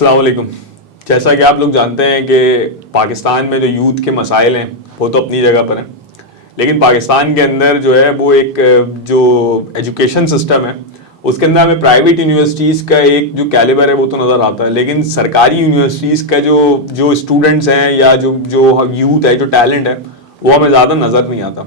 السلام علیکم. جیسا کہ آپ لوگ جانتے ہیں کہ پاکستان میں جو یوتھ کے مسائل ہیں وہ تو اپنی جگہ پر ہیں, لیکن پاکستان کے اندر جو ہے وہ ایک جو ایجوکیشن سسٹم ہے اس کے اندر ہمیں پرائیویٹ یونیورسٹیز کا ایک جو کیلیبر ہے وہ تو نظر آتا ہے, لیکن سرکاری یونیورسٹیز کا جو اسٹوڈنٹس ہیں یا جو یوتھ ہے, جو ٹیلنٹ ہے, وہ ہمیں زیادہ نظر نہیں آتا.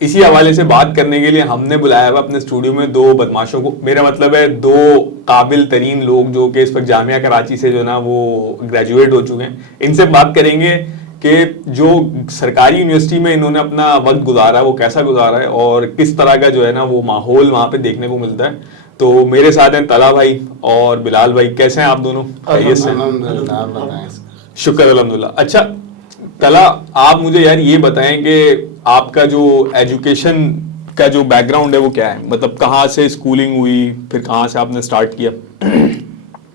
اسی حوالے سے بات کرنے کے لیے ہم نے بلایا ہوا اپنے اسٹوڈیو میں دو بدماشوں کو, میرا مطلب ہے دو قابل ترین لوگ جو کہ اس وقت جامعہ کراچی سے جو نا وہ گریجویٹ ہو چکے ہیں. ان سے بات کریں گے کہ جو سرکاری یونیورسٹی میں انہوں نے اپنا وقت گزارا ہے وہ کیسا گزارا ہے اور کس طرح کا جو ہے نا وہ ماحول وہاں پہ دیکھنے کو ملتا ہے. تو میرے ساتھ ہیں طلحہ بھائی اور بلال بھائی. کیسے ہیں آپ دونوں؟ خیریت سے؟ شکر الحمدللہ. اچھا طلحہ, آپ مجھے یار یہ بتائیں کہ آپ کا جو ایجوکیشن کا جو بیک گراؤنڈ ہے وہ کیا ہے, مطلب کہاں سے اسکولنگ ہوئی, پھر کہاں سے آپ نے اسٹارٹ کیا؟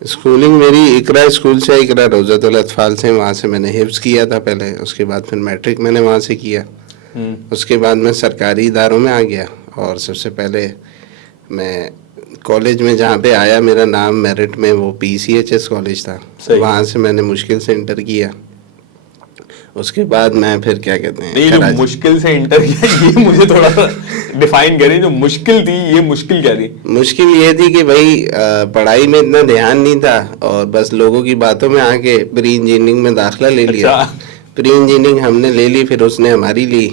اسکولنگ میری اقرا اسکول سے, اقرا روضۃ الاطفال سے, وہاں سے میں نے حفظ کیا تھا پہلے, اس کے بعد پھر میٹرک میں نے وہاں سے کیا. اس کے بعد میں سرکاری اداروں میں آ گیا اور سب سے پہلے میں کالج میں جہاں پہ آیا میرا نام میرٹ میں وہ PCHS کالج تھا, وہاں سے میں نے مشکل سے انٹر کیا. اس کے بعد میں پھر کیا کہتے ہیں جو مشکل سے انٹر کیا یہ مجھے تھوڑا سا ڈیفائن کریں, جو مشکل تھی یہ مشکل کیا تھی؟ مشکل یہ تھی کہ بھائی پڑھائی میں اتنا دھیان نہیں تھا اور بس لوگوں کی باتوں میں آ کے پری انجینئرنگ میں داخلہ لے لیا. پری انجینئرنگ ہم نے لے لی, پھر اس نے ہماری لی.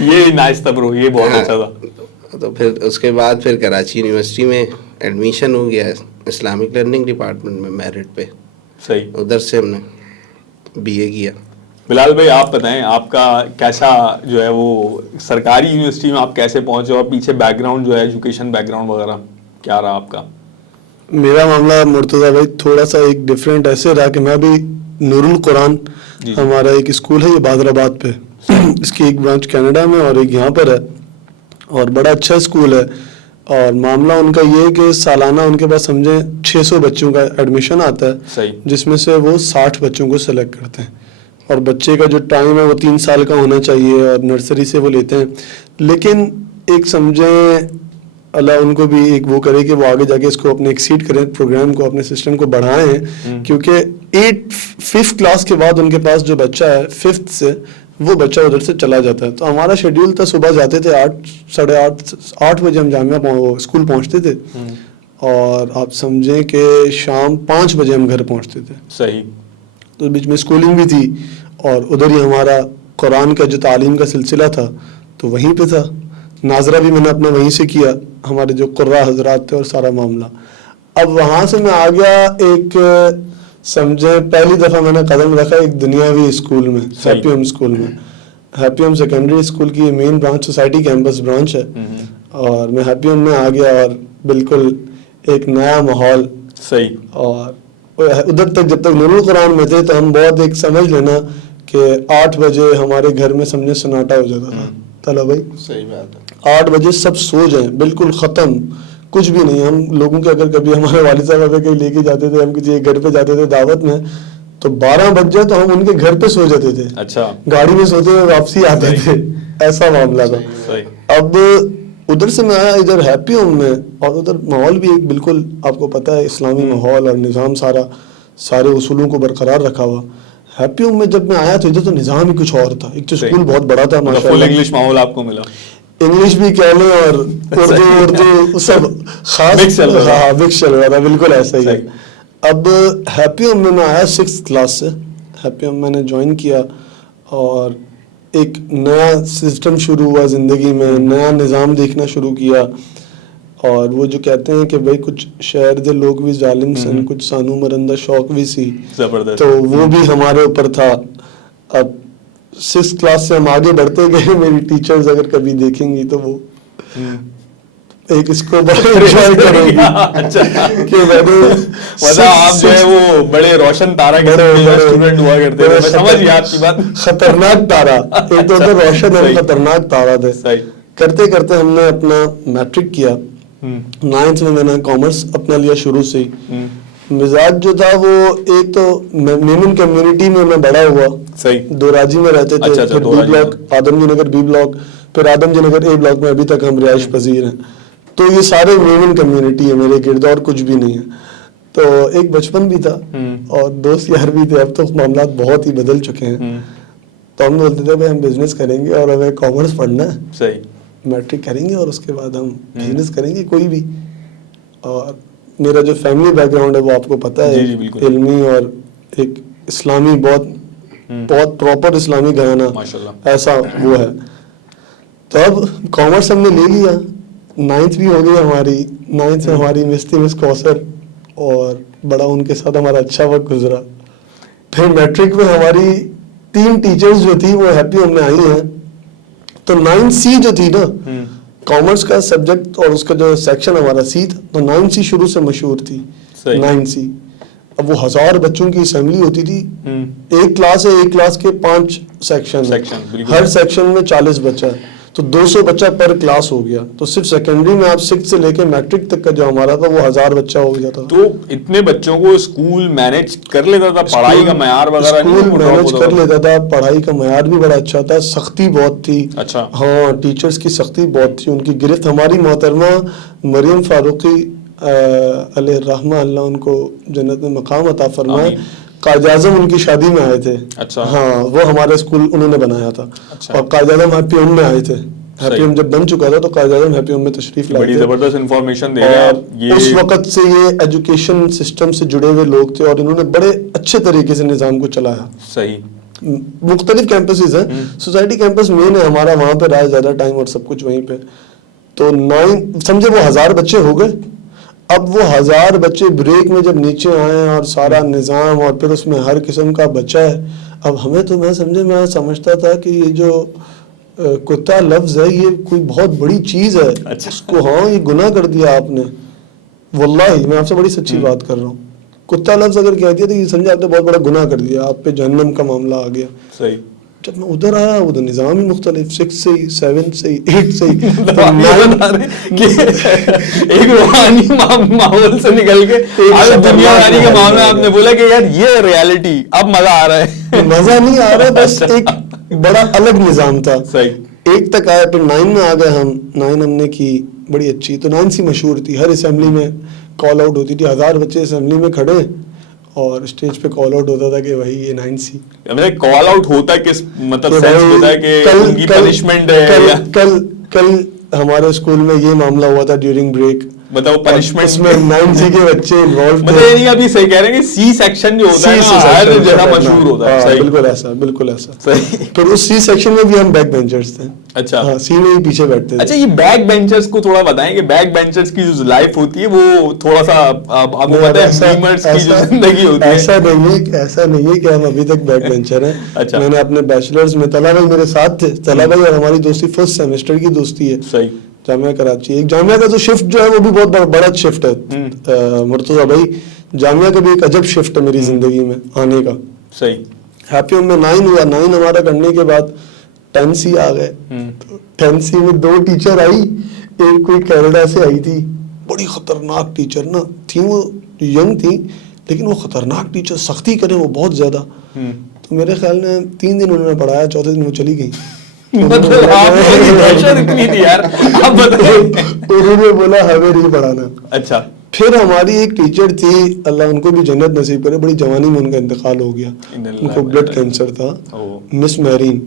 یہ نائس تھا برو, یہ بہت اچھا تھا. تو پھر اس کے بعد پھر کراچی یونیورسٹی میں ایڈمیشن ہو گیا اسلامک لرننگ ڈپارٹمنٹ میں میرٹ پہ. صحیح, ادھر سے ہم نے BA کیا. بلال بھائی آپ بتائیں آپ کا کیسا جو ہے وہ سرکاری یونیورسٹی میں آپ کیسے پہنچے اور پیچھے بیک گراؤنڈ جو ہے ایجوکیشن بیک گراؤنڈ وغیرہ کیا رہا آپ کا؟ میرا معاملہ مرتضیٰ بھائی تھوڑا سا ایک ڈفرینٹ ایسے رہا کہ میں بھی نور القرآن ہمارا ایک اسکول ہے یہ بادر آباد پہ, اس کی ایک برانچ کینیڈا میں اور ایک یہاں پر ہے, اور بڑا اچھا اسکول ہے. اور معاملہ ان کا یہ ہے کہ سالانہ ان کے پاس سمجھیں 600 بچوں کا ایڈمیشن آتا ہے, جس میں سے وہ 60 بچوں کو سلیکٹ کرتے ہیں, اور بچے کا جو ٹائم ہے وہ 3 سال کا ہونا چاہیے, اور نرسری سے وہ لیتے ہیں. لیکن ایک سمجھیں اللہ ان کو بھی ایک وہ کرے کہ وہ آگے جا کے اس کو اپنے ایکسیڈ کریں, پروگرام کو اپنے سسٹم کو بڑھائیں, کیونکہ 5th کلاس کے بعد ان کے پاس جو بچہ ہے 5th سے وہ بچہ ادھر سے چلا جاتا ہے. تو ہمارا شیڈیول تھا صبح جاتے تھے 8 بجے ہم جامعہ اسکول پہنچتے تھے, اور آپ سمجھیں کہ شام 5 بجے ہم گھر پہنچتے تھے. صحیح. تو بیچ میں اسکولنگ بھی تھی اور ادھر ہی ہمارا قرآن کا جو تعلیم کا سلسلہ تھا تو وہیں پہ تھا. ناظرہ بھی میں نے اپنا وہیں سے کیا, ہمارے جو قرہ حضرات تھے اور سارا معاملہ. اب وہاں سے میں آ گیا ایک سمجھیں پہلی دفعہ میں نے قدم رکھا ایک دنیاوی اسکول میں, ہیپیم اسکول میں. ہیپیم سیکنڈری اسکول کی مین برانچ سوسائٹی کیمپس برانچ ہے, اور میں ہیپیم میں آ گیا اور بالکل ایک نیا ماحول. صحیح. اور ادھر تک جب تک نور القرآن میں تھے تو ہم بہت ایک سمجھ لینا کہ 8 بجے ہمارے گھر میں سمجھے سناٹا ہو جاتا تھا. طلحہ بھائی صحیح بات ہے, 8 بجے سب سو جائیں, بالکل ختم, کچھ بھی نہیں. ہم لوگوں کے اگر کبھی ہمارے والد صاحب اگر کہیں لے کے جاتے تھے, ہم کسی گھر پہ جاتے تھے دعوت میں, تو 12 بج جائے تو ہم ان کے گھر پہ سو جاتے تھے. اچھا. گاڑی میں سوتے ہوئے واپسی آتے تھے, ایسا معاملہ تھا. اب ادھر سے میں آیا ادھر ہیپی ہوم میں, اور ادھر ماحول بھی ایک بالکل آپ کو پتہ ہے اسلامی ماحول اور نظام سارے اصولوں کو برقرار رکھا ہوا. ہیپی ہوم میں جب میں آیا تو ادھر تو نظام ہی کچھ اور تھا. ایک تو اسکول بہت بڑا تھا ماشاء اللہ, انگلش ماحول آپ کو ملا, انگلش بھی کہہ لیں اور اردو سب خاص مکس چل رہا تھا, بالکل ایسا ہی ہے. اب ہیپی ہوم میں میں آیا 6th کلاس سے, ہیپی ہوم میں نے جوائن کیا اور ایک نیا سسٹم شروع ہوا زندگی میں, نیا نظام دیکھنا شروع کیا. اور وہ جو کہتے ہیں کہ بھائی کچھ شہر دے لوگ بھی ظالم سن, کچھ سانو مرندہ شوق بھی سی, تو وہ بھی ہمارے اوپر تھا. اب 6th کلاس سے ہم آگے بڑھتے گئے, میری ٹیچرز اگر کبھی دیکھیں گی تو وہ ایک اس کو بڑا انجوائے کریں گی. اچھا کہ آپ جو ہے وہ بڑے روشن تارا کے اسٹوڈنٹ ہوا کرتے تھے, سمجھ گیا آپ کی بات. خطرناک تارا, ایک تو روشن اور خطرناک تارا تھے. کرتے کرتے ہم نے اپنا میٹرک کیا. 9th میں نے کامرس اپنا لیا شروع سے ہی. مزاج جو تھا وہ ایک تو میمن کمیونٹی میں میں بڑا ہوا, دو راجی میں رہتے تھے, پھر بی بلاک آدم جی نگر بی بلاک, پھر آدم جی نگر اے بلاک میں ابھی تک ہم رہائش پذیر ہیں. تو یہ سارے ویمن کمیونٹی ہے میرے گرد اور کچھ بھی نہیں ہے. تو ایک بچپن بھی تھا اور دوست یار بھی تھے. اب تو معاملات بہت ہی بدل چکے ہیں. تو ہم بولتے تھے بھائی ہم بزنس کریں گے اور ہمیں کامرس پڑھنا ہے, صحیح, میٹرک کریں گے اور اس کے بعد ہم بزنس کریں گے کوئی بھی. اور میرا جو فیملی بیک گراؤنڈ ہے وہ آپ کو پتہ ہے, علمی اور ایک اسلامی بہت پراپر اسلامی گھرانہ ایسا وہ ہے. تو اب کامرس ہم نے لے لیا, 9th بھی ہو گئی ہماری. 9th میں ہماری مس کوثر اور بڑا ان کے ساتھ ہمارا اچھا وقت گزرا. پھر میٹرک میں ہماری 3 ٹیچرز جو تھی وہ ہیپی ہوم میں آئی ہیں. تو 9C جو تھی نا کامرس کا سبجیکٹ اور اس کا جو سیکشن ہمارا C تھا, تو 9C شروع سے مشہور تھی. 9C اب وہ 1000 بچوں کی اسمبلی ہوتی تھی. ایک کلاس ہے, ایک کلاس کے 5 سیکشن, ہر سیکشن میں 40 بچہ, تو 200 بچہ پر کلاس ہو گیا. تو صرف سیکنڈری میں آپ 6 سے لے کے میٹرک تک کا جو ہمارا تھا وہ 1000 بچہ ہو گیا تھا. تو اتنے بچوں کو اسکول مینیج کر لیتا تھا, پڑھائی کا معیار وغیرہ اسکول مینیج کر لیتا تھا, پڑھائی کا معیار بھی بڑا اچھا تھا, سختی بہت تھی. اچھا, ہاں ٹیچرز کی سختی بہت تھی, ان کی گرفت. ہماری محترمہ مریم فاروقی علیہ الرحمہ, اللہ ان کو جنت میں مقام عطا فرمائے, قائد اعظم ان کی شادی میں آئے تھے. اچھا, ہاں وہ ہمارا اسکول انہوں نے بنایا تھا. اور قائد اعظم ہیپی ہوم میں آئے تھے. ہیپی ہوم جب بن چکا تھا تو قائد اعظم ہیپی ہوم میں تشریف لائے تھے. بڑی زبردست انفارمیشن دے رہے ہیں آپ. اس وقت سے یہ ایجوکیشن سسٹم سے جڑے ہوئے لوگ تھے اور انہوں نے بڑے اچھے طریقے سے نظام کو چلایا. صحیح. مختلف کیمپسز ہیں, سوسائٹی کیمپس مین ہے ہمارا, وہاں پہ رہا زیادہ ٹائم اور سب کچھ وہیں پہ. تو 9 سمجھے وہ 1000 بچے ہو گئے. اب وہ 1000 بچے بریک میں جب نیچے آئے اور سارا نظام اور پھر اس میں ہر قسم کا بچہ ہے. اب ہمیں تو میں سمجھتا تھا کہ یہ جو کتا لفظ ہے یہ کوئی بہت بڑی چیز ہے. اس کو ہاں یہ گناہ کر دیا آپ نے, واللہ میں آپ سے بڑی سچی بات کر رہا ہوں. کتا لفظ اگر کہہ دیا تو یہ سمجھے آپ نے بہت بڑا گناہ کر دیا, آپ پہ جہنم کا معاملہ آ گیا. صحیح. جب میں ادھر آیا ادھر نظام ہی مختلف, 6 سے ہی 7 سے ہی 8 سے ہی ایک روحانی ماحول سے نکل کے دنیا داری کے ماحول میں آپ نے بولا کہ یار یہ ریالٹی اب مزہ آ رہا ہے. مزہ نہیں آ رہا, بس ایک بڑا الگ نظام تھا. صحیح. 8 تک آیا, پھر 9 میں آ گئے ہم. 9 ہم نے کی بڑی اچھی. تو 9 سی مشہور تھی, ہر اسمبلی میں کال آؤٹ ہوتی تھی. 1000 بچے اسمبلی میں کھڑے اور اسٹیج پہ کال آؤٹ ہوتا تھا کہ بھائی یہ 9C. کال آؤٹ ہوتا کس مطلب سینس ہوتا ہے کہ ان کی پنشمنٹ ہے. کل ہمارے اسکول میں یہ معاملہ ہوا تھا ڈیورنگ بریک. بتاؤ پنشمنٹ اس میں 9C کے بچے انوالو تھے. مطلب یہ ابھی صحیح کہہ رہے ہیں کہ سی سیکشن جو ہوتا ہے نا ہر جگہ مشہور ہوتا ہے. بالکل ایسا. پھر اس سی سیکشن میں بھی ہم بیک بینچرز تھے. اچھا, ہاں سی میں ہی پیچھے بیٹھتے تھے. اچھا, یہ بیک بینچرز کو تھوڑا بتائیں کہ بیک بینچرز کی جو لائف ہوتی ہے وہ تھوڑا سا آپ کو پتہ ہے بیمرز کی جو زندگی ہوتی ہے. ایسا نہیں ہے کہ ہم ابھی تک بیک بینچر ہیں. میں نے اپنے بیچلرز میں طلحہ بھائی میرے ساتھ تھے. طلحہ بھائی اور ہماری دوستی فرسٹ سیمسٹر کی دوستی ہے. صحیح. جامعہ کراچی, ایک جامعہ کا جو شفٹ جو ہے وہ بھی بہت بڑا شفٹ ہے. مرتضیٰ بھائی جامعہ کا بھی ایک عجب شفٹ ہے میری زندگی میں آنے کا. صحیح. ہیپی ہوم میں 9 ہوا. 9 ہمارا کرنے کے بعد 10C آ گئے. 10C میں 2 ٹیچر آئی, ایک کوئی کینیڈا سے آئی تھی, بڑی خطرناک ٹیچر نا تھی. وہ ینگ تھی لیکن وہ خطرناک ٹیچر, سختی کریں وہ بہت زیادہ. تو میرے خیال میں 3 دن انہوں نے پڑھایا, چوتھے دن وہ چلی گئی. مطلب اتنی تھی یار, آپ بتائیں. انہوں نے بولا ہمیں نہیں پڑھانا. اچھا. پھر ہماری ایک ٹیچر تھی, اللہ ان کو بھی جنت نصیب کرے, بڑی جوانی میں ان کا انتقال ہو گیا. ان کو بلڈ کینسر تھا, مس میرین.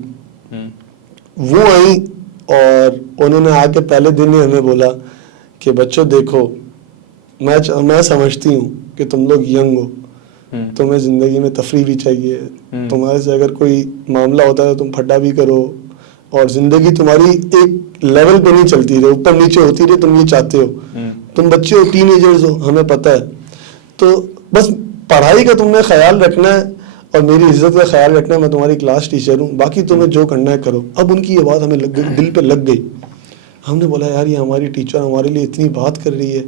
وہ آئیں اور انہوں نے آ کے پہلے دن ہی ہمیں بولا کہ بچوں دیکھو میں سمجھتی ہوں کہ تم لوگ ینگ ہو, تمہیں زندگی میں تفریح بھی چاہیے, تمہارے سے اگر کوئی معاملہ ہوتا ہے تو تم پھڈا بھی کرو, اور زندگی تمہاری ایک لیول پہ نہیں چلتی رہے, اوپر نیچے ہوتی رہے, تم یہ چاہتے ہو. تم بچے ہو, ٹین ایجرز ہو, ہمیں پتہ ہے. تو بس پڑھائی کا تم نے خیال رکھنا ہے اور میری عزت کا خیال رکھنا ہے. میں تمہاری کلاس ٹیچر ہوں, باقی تمہیں جو کرنا ہے کرو. اب ان کی یہ بات ہمیں دل پہ لگ گئی. ہم نے بولا یار یہ ہماری ٹیچر ہمارے لیے اتنی بات کر رہی ہے,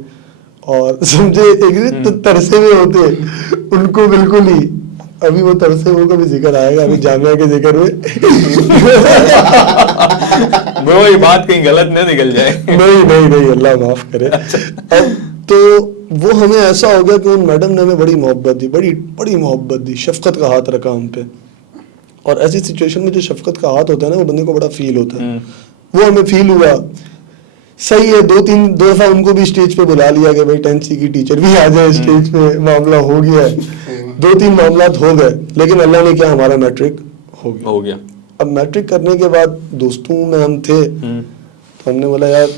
اور سمجھے ایک ترسے ہوئے ہوتے ان کو بالکل ہی. ابھی وہ ترسے ہوئے کا بھی ذکر آئے گا, ابھی جامعہ کے ذکر ہوئے. برو یہ بات کہیں غلط نہ نکل جائے. نہیں اللہ معاف کرے. اب تو وہ ہمیں ایسا ہو گیا کہ ان میڈم نے ہمیں بڑی محبت دی, بڑی محبت دی, شفقت کا ہاتھ رکھا ہم پہ. اور ایسی سچویشن میں جو شفقت کا ہاتھ ہوتا ہے نا وہ بندے کو بڑا فیل ہوتا ہے. وہ ہمیں فیل ہوا. صحیح ہے. دو دفعہ ان کو بھی اسٹیج پہ بلا لیا کہ بھائی 10th سی کی ٹیچر بھی آ جائے اسٹیج پہ, معاملہ ہو گیا ہے. 2-3 معاملات ہو گئے, لیکن اللہ نے کیا, ہمارا میٹرک ہو گیا. اب میٹرک کرنے کے بعد دوستوں میں ہم تھے, تو ہم نے بولا یار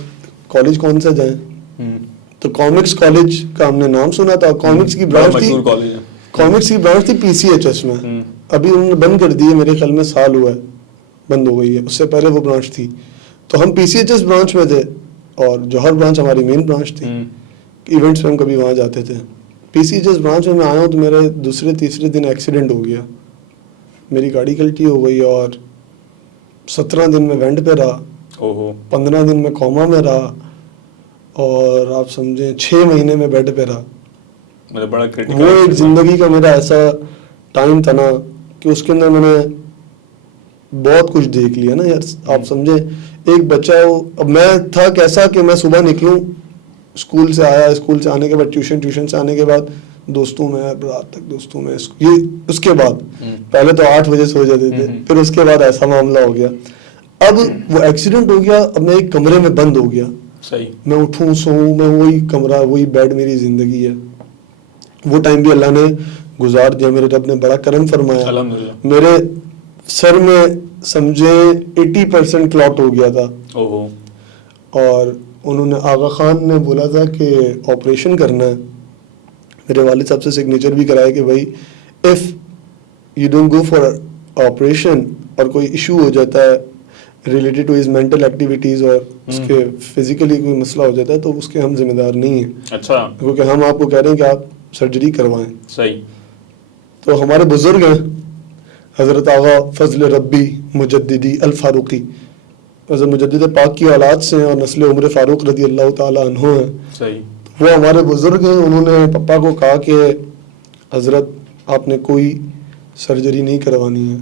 کالج کون سا جائیں, تو کامکس کالج کا ہم نے نام سنا تھا. کامکس کی برانچ تھی PCHS میں, ابھی انہوں نے بند کر دی ہے, میرے خیال میں سال ہوا ہے بند ہو گئی ہے, اس سے پہلے وہ برانچ تھی. تو ہم PCHS برانچ میں تھے, اور جوہر برانچ ہماری مین برانچ تھی. ایونٹس میں ہم کبھی وہاں جاتے تھے. PCHS برانچ میں آیا ہوں تو میرے دوسرے تیسرے دن ایکسیڈنٹ ہو گیا, میری گاڑی کلٹی ہو گئی, اور 17 دن میں وینٹ پہ رہا, 15 دن میں کوما میں رہا, اور آپ سمجھیں 6 مہینے میں بیڈ پہ رہا. وہ ایک زندگی کا میرا ایسا ٹائم تھا نا کہ اس کے اندر میں نے بہت کچھ دیکھ لیا نا یار. آپ سمجھیں ایک بچہ ہو, اب میں تھا کیسا کہ میں صبح نکلوں, اسکول سے آیا, اسکول سے آنے کے بعد ٹیوشن سے آنے کے بعد دوستوں میں, رات تک دوستوں میں, یہ اس کے بعد پہلے تو 8 بجے سو جاتے تھے, پھر اس کے بعد ایسا معاملہ ہو گیا. اب وہ ایکسیڈنٹ ہو گیا, اب میں ایک کمرے میں بند ہو گیا. میں اٹھوں سوؤں, میں وہی کمرہ وہی بیڈ میری زندگی ہے. وہ ٹائم بھی اللہ نے گزار دیا, میرے رب نے بڑا کرم فرمایا. میرے سر میں سمجھیں 80% کلاٹ ہو گیا تھا, اور انہوں نے آغا خان نے بولا تھا کہ آپریشن کرنا ہے. میرے والد صاحب سے سگنیچر بھی کرایا کہ بھائی if you don't go for operation, اور کوئی ایشو ہو جاتا ہے related to his mental activities, اور اس کے فزیکلی کوئی مسئلہ ہو جاتا ہے, تو اس کے ہم ذمہ دار نہیں ہیں. اچھا, کیونکہ ہم آپ کو کہہ رہے ہیں کہ آپ سرجری کروائیں. صحیح. تو ہمارے بزرگ ہیں حضرت آغا فضل ربی مجددی الفاروقی, حضرت مجدد پاک کی اولاد سے ہیں, اور نسل عمر فاروق رضی اللہ تعالیٰ عنہ ہیں. صحیح. وہ ہمارے بزرگ ہیں. انہوں نے پپا کو کہا کہ حضرت آپ نے کوئی سرجری نہیں کروانی ہے,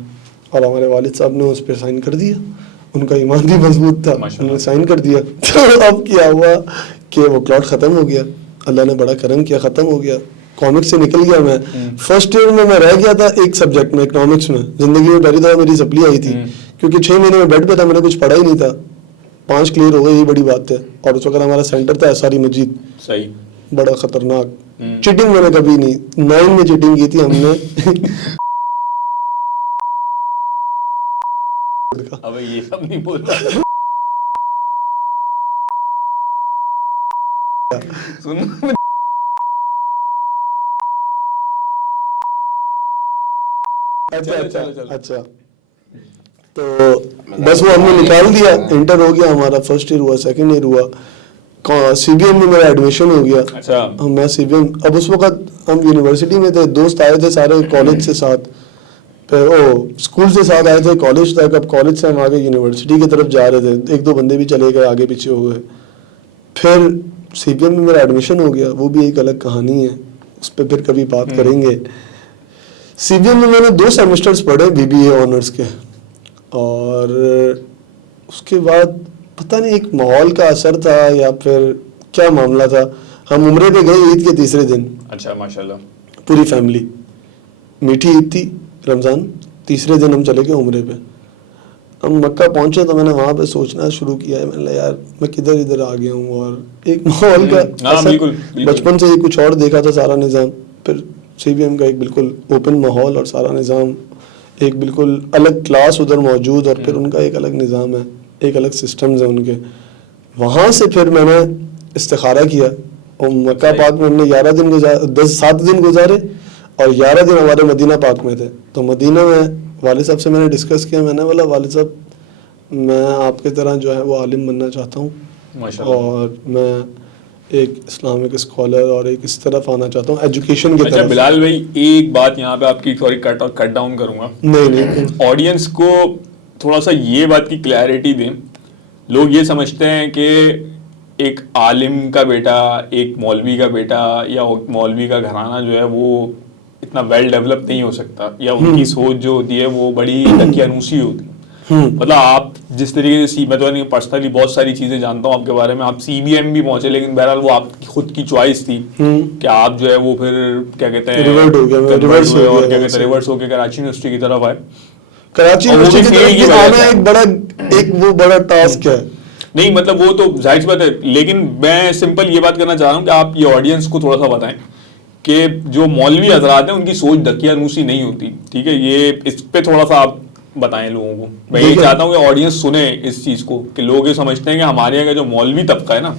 اور ہمارے والد صاحب نے اس پہ سائن کر دیا. ان کا ایمان بھی مضبوط تھا, انہوں نے سائن کر دیا. اب کیا ہوا کہ وہ کلاٹ ختم ہو گیا, اللہ نے بڑا کرم کیا, ختم ہو گیا. کامکس سے نکل گیا میں. فرسٹ ایئر میں رہ گیا تھا ایک سبجیکٹ میں, اکنامکس میں. زندگی میں پہلی دفعہ میری سپلی آئی تھی, کیونکہ 6 مہینے میں بیڈ پہ تھا, میں نے کچھ پڑھا ہی نہیں تھا. 5 کلیئر ہو گئے, یہی بڑی بات ہے. اور اس وقت ہمارا سینٹر تھا SRE مسجد. صحیح. بڑا خطرناک. چیٹنگ میں نے کبھی نہیں, 9 میں چیٹنگ کی تھی ہم نے. ابے یہ سب نہیں بولتا. اچھا, تو بس وہ ہم نے نکال دیا. انٹر ہو گیا ہمارا, فرسٹ ایئر ہوا, سیکنڈ ایئر ہوا, CBM میں میرا ایڈمیشن ہو گیا. میں CBM, اب اس وقت ہم یونیورسٹی میں تھے, دوست آئے تھے سارے کالج سے ساتھ, پھر اسکول سے ساتھ آئے تھے کالج تک. اب کالج سے ہم آگے یونیورسٹی کی طرف جا رہے تھے, 1-2 بندے بھی چلے گئے, آگے پیچھے ہو گئے. پھر CBM میں میرا ایڈمیشن ہو گیا, وہ بھی ایک الگ کہانی ہے, اس پہ پھر کبھی بات کریں گے. CBM میں میں نے 2 سیمسٹرز پڑھے BBA آنرز کے, اور اس کے بعد پتہ نہیں ایک ماحول کا اثر تھا یا پھر کیا معاملہ تھا, ہم عمرے پہ گئے عید کے تیسرے دن. اچھا, ماشاءاللہ, پوری فیملی. میٹھی عید تھی, رمضان, تیسرے دن ہم چلے گئے عمرے پہ. ہم مکہ پہنچے تو میں نے وہاں پہ سوچنا شروع کیا ہے, میں نے یار میں کدھر ادھر آ گیا ہوں. اور ایک ماحول کا بچپن سے ہی کچھ اور دیکھا تھا سارا نظام, پھر CBM کا ایک بالکل اوپن ماحول اور سارا نظام, ایک بالکل الگ کلاس ادھر موجود, اور پھر ان کا ایک الگ نظام ہے, ایک الگ سسٹمز ہیں ان کے. وہاں سے پھر میں نے استخارہ کیا, اور مکہ پاک میں ہم نے 7 دن گزارے, اور 11 دن ہمارے مدینہ پاک میں تھے. تو مدینہ میں والد صاحب سے میں نے ڈسکس کیا, میں نے بولا والد صاحب میں آپ کی طرح جو ہے وہ عالم بننا چاہتا ہوں, اور میں ایک اسلامک اسکالر اور ایک اس طرف آنا چاہتا ہوں ایجوکیشن کی طرف. اچھا بلال بھائی, ایک بات یہاں پہ آپ کی تھوڑی کٹ ڈاؤن کروں گا. نہیں, آڈینس کو تھوڑا سا یہ بات کی کلیئرٹی دیں. لوگ یہ سمجھتے ہیں کہ ایک عالم کا بیٹا, ایک مولوی کا بیٹا یا مولوی کا گھرانہ جو ہے وہ اتنا ویل ڈیولپ نہیں ہو سکتا, یا ان کی سوچ جو ہوتی ہے وہ بڑی دقیانوسی ہوتی ہے. مطلب آپ جس طریقے سے, میں تو پرسنلی بہت ساری چیزیں جانتا ہوں آپ کے بارے میں, آپ CBM بھی پہنچے, لیکن بہرحال وہ آپ کی خود کی چوائس تھی کہ آپ جو ہے وہ پھر کیا کہتے ہیں ریورس ہو کے کراچی یونیورسٹی کی طرف آئے. کراچی یونیورسٹی کی طرف آنا ایک وہ بڑا ٹاسک ہے. نہیں مطلب وہ تو ظاہر سی بات ہے، لیکن میں سمپل یہ بات کرنا چاہ رہا ہوں کہ آپ یہ آڈینس کو تھوڑا سا بتائیں کہ جو مولوی حضرات ہیں ان کی سوچ دقیانوسی نہیں ہوتی، ٹھیک ہے، یہ اس پہ تھوڑا سا آپ بتائیں لوگوں کو. میں یہ چاہتا ہوں کہ آڈینس سنیں اس چیز کو کہ لوگ یہ سمجھتے ہیں کہ ہمارے یہاں کا جو مولوی طبقہ ہے نا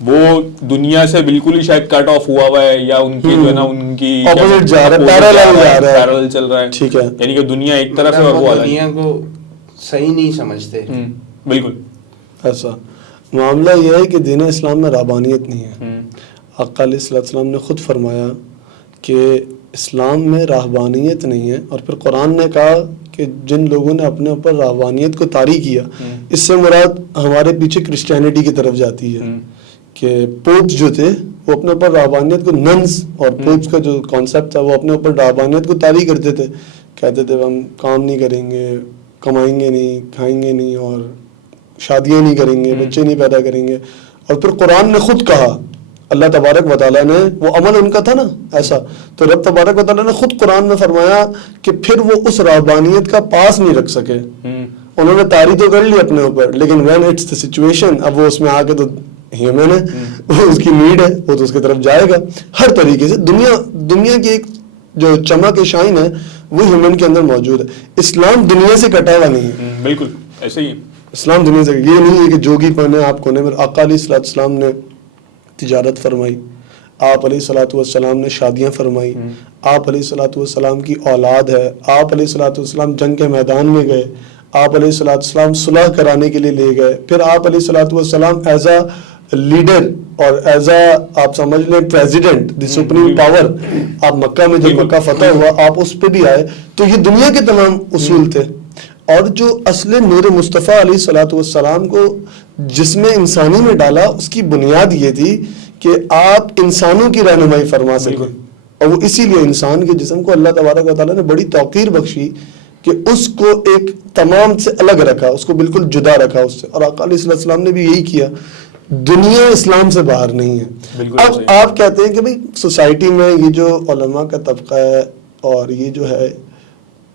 وہ دنیا سے بالکل ہی شاید کٹ آف ہوا ہے، یا ان کی جو ہے نا ان کی اپوزٹ جا رہا ہے، پیرالل چل رہا ہے، ٹھیک ہے، یعنی کہ دنیا ایک طرف ہے اور وہ دنیا کو صحیح نہیں سمجھتے. بالکل ایسا معاملہ یہ ہے کہ دین اسلام میں رہبانیت نہیں ہے. آقا علیہ السلام نے خود فرمایا کہ اسلام میں رہبانیت نہیں ہے، اور پھر قرآن نے کہا کہ جن لوگوں نے اپنے اوپر رہبانیت کو طاری کیا، اس سے مراد ہمارے پیچھے کرسچینٹی کی طرف جاتی ہے کہ پوپس جو تھے وہ اپنے اوپر رہبانیت کو، ننس اور پوپس کا جو کانسیپٹ تھا وہ اپنے اوپر رہبانیت کو طاری کرتے تھے، کہتے تھے ہم کام نہیں کریں گے، کمائیں گے نہیں، کھائیں گے نہیں، اور شادیاں نہیں کریں گے، بچے نہیں پیدا کریں گے. اور پھر قرآن نے خود کہا، اللہ تبارک و تعالیٰ نے، وہ عمل ان کا تھا نا ایسا، تو رب تبارک و تعالیٰ نے خود قرآن میں فرمایا کہ پھر وہ اس رہبانیت کا پاس نہیں رکھ سکے. انہوں نے طاری تو کر لی اپنے اوپر، لیکن وین اٹس دی سچویشن، اب وہ اس میں آ کے تو ہیومن ہے، وہ اس کی نیڈ ہے، وہ تو اس کی طرف جائے گا ہر طریقے سے. دنیا کی ایک جو چمک شائن ہے وہ ہیومن کے اندر موجود ہے. اسلام دنیا سے کٹا ہوا نہیں ہے. بالکل ایسے ہی اسلام دنیا سے، یہ نہیں ہے کہ جوگی پہنے آپ کو نہیں. آقا علیہ السلام نے تجارت فرمائی، آپ علیہ الصلوۃ والسلام نے شادیاں فرمائی، آپ علیہ الصلوۃ والسلام کی اولاد ہے، آپ علیہ الصلوۃ والسلام جنگ کے میدان میں گئے، آپ علیہ الصلوۃ والسلام صلح کرانے کے لیے لے گئے، پھر آپ علیہ الصلوۃ والسلام ایز اے لیڈر اور ایز اے آپ سمجھ لیں پریزیڈنٹ، دی سپریم پاور، آپ مکہ میں جب مکہ فتح ہوا آپ اس پہ بھی آئے. تو یہ دنیا کے تمام اصول تھے. اور جو اصل نور مصطفیٰ علیہ الصلوۃ والسلام کو جسم انسانی میں ڈالا، اس کی بنیاد یہ تھی کہ آپ انسانوں کی رہنمائی فرما سکیں. اور وہ اسی لیے انسان کے جسم کو اللہ تبارک و تعالیٰ نے بڑی توقیر بخشی کہ اس کو ایک تمام سے الگ رکھا، اس کو بالکل جدا رکھا اس سے. اور آقا علیہ السلام نے بھی یہی کیا. دنیا اسلام سے باہر نہیں ہے. اب آپ کہتے ہیں کہ بھئی سوسائٹی میں یہ جو علماء کا طبقہ ہے اور یہ جو ہے